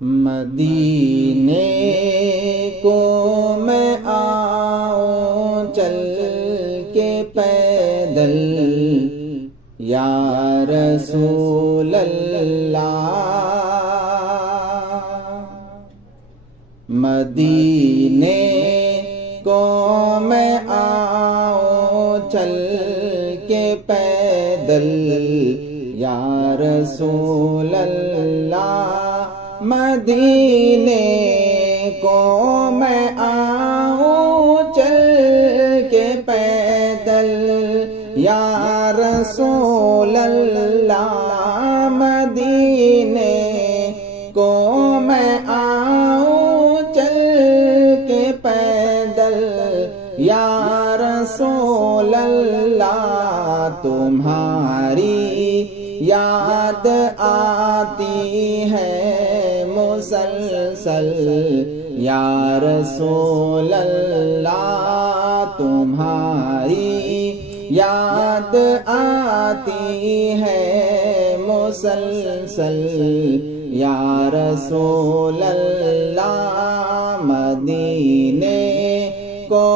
مدینے کو میں آؤں چل کے پیدل یا رسول اللہ، مدینے کو میں آؤں چل کے پیدل یا رسول اللہ، مدینے کو میں آؤں چل کے پیدل یا رسول اللہ، مدینے کو میں آؤں چل کے پیدل یا رسول اللہ، تمہاری یاد آتی ہے مسلسل یا رسول اللہ، تمہاری یاد آتی ہے مسلسل یا رسول اللہ، مدینے کو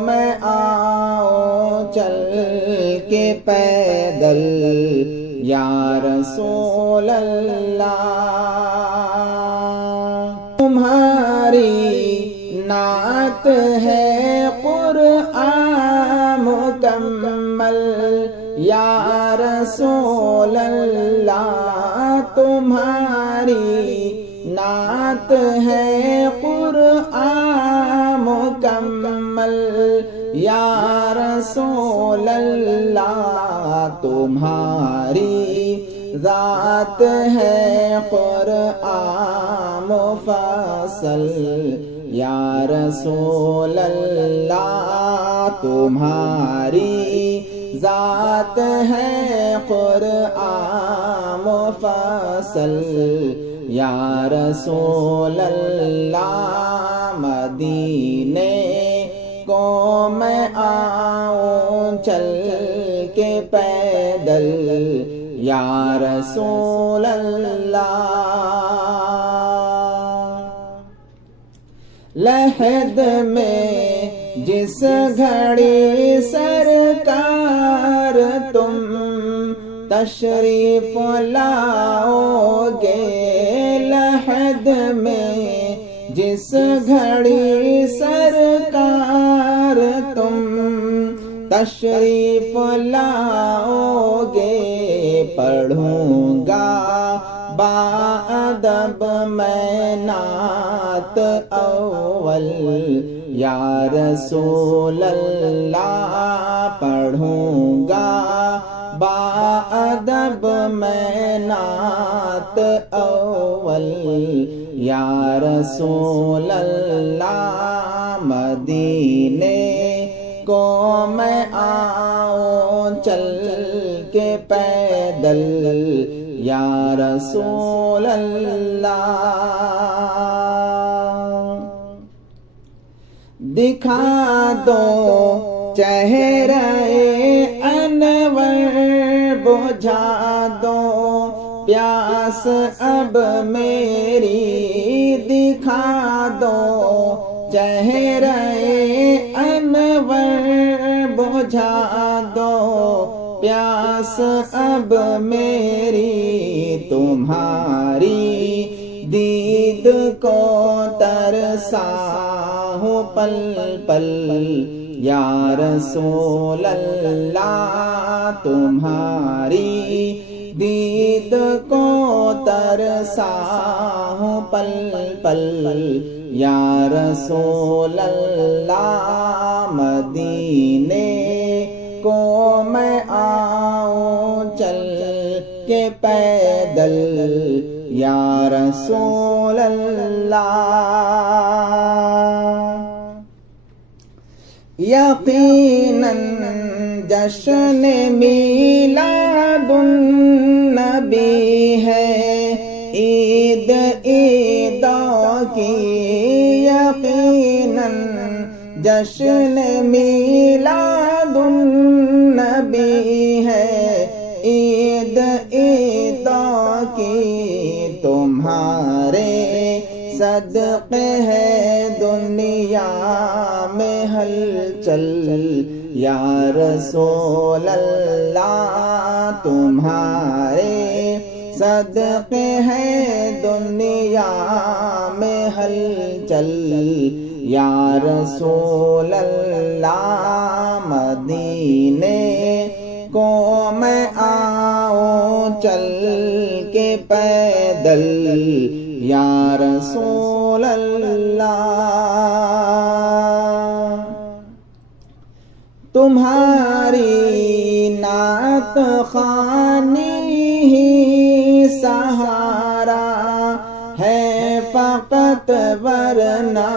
میں آؤں چل کے پیدل یا رسول اللہ، تمہاری نعت ہے قرآن مکمل یا رسول اللہ، تمہاری نعت ہے قرآن مکمل یا رسول اللہ، تمہاری ذات ہے قرآن مفصل یا رسول اللہ، تمہاری ذات ہے قرآن مفصل یا رسول اللہ، مدینے کو میں آؤں چل کے پیدل یا رسول اللہ، لحد میں جس گھڑی سرکار تم تشریف لاؤ گے، لحد میں جس گھڑی سرکار تم تشریف لاؤ گے، پڑھوں گا بادب میں نعت اول یا رسول اللہ، پڑھوں گا بادب میں نعت اول یا رسول اللہ، مدینے کو میں آؤں چل کے پیدل یا رسول اللہ، دکھا دو چہرہ انور، بجھا دو پیاس اب میری، دکھا دو چہرہ انور، بجھا دو پیاس اب میری، تمہاری دید کو ترسا ہوں پل پل یا رسول اللہ، تمہاری دید کو ترسا ہوں پل پل یا رسول اللہ، مدینے کو میں آؤں چل کے پیدل یا رسول اللہ، یقیناً جشن میلاد النبی ہے عید عیدوں کی، یقیناً جشن میلاد النبی ہے عید عیدوں کی، تمہارے صدقے ہے دنیا میں ہلچل، یا رسول اللہ تمہارے صدقے ہے دنیا میں ہلچل، یا رسول اللہ مدینے کو میں آؤں چل کے پیدل، یا رسول اللہ تمہاری نعت خوانی ہی سہارا ہے فقط، ورنہ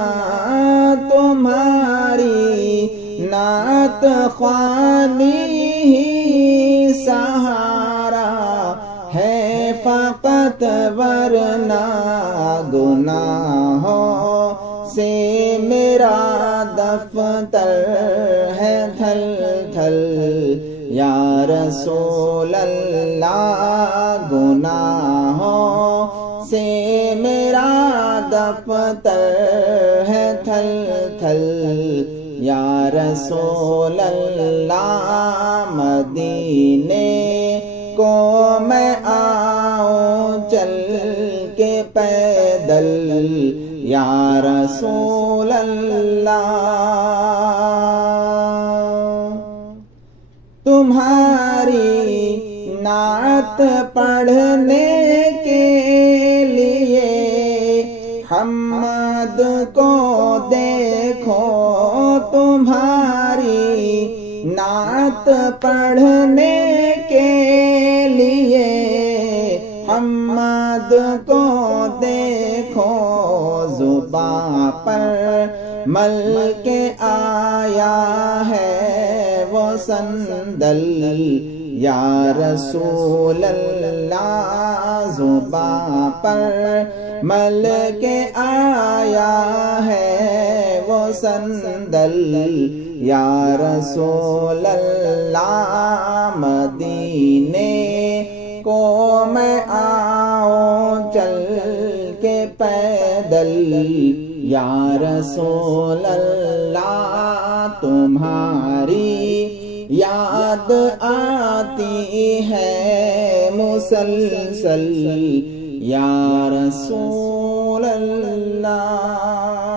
تمہاری نعت خوانی ہی سہارا ہے فقط، ورنہ گناہوں سے میرا دفتر ہے تھل تھل، یا رسول اللہ گناہوں سے میرا دفتر ہے تھل تھل، یا رسول اللہ مدینے کو میں آؤں چل کے پیدل، یا رسول اللہ تمہاری نعت پڑھنے کے لیے حمد کو دیکھو، تمہاری نعت پڑھنے کے لیے حمد کو دیکھو، زباں پر مل کے آیا ہے وہ صندل، یا رسول اللہ زباں پر مل کے آیا ہے وہ صندل، یا رسول اللہ مدینے کو میں آؤں چل کے پیدل، یا رسول اللہ تمہاری یاد آتی ہے مسلسل، یا رسول اللہ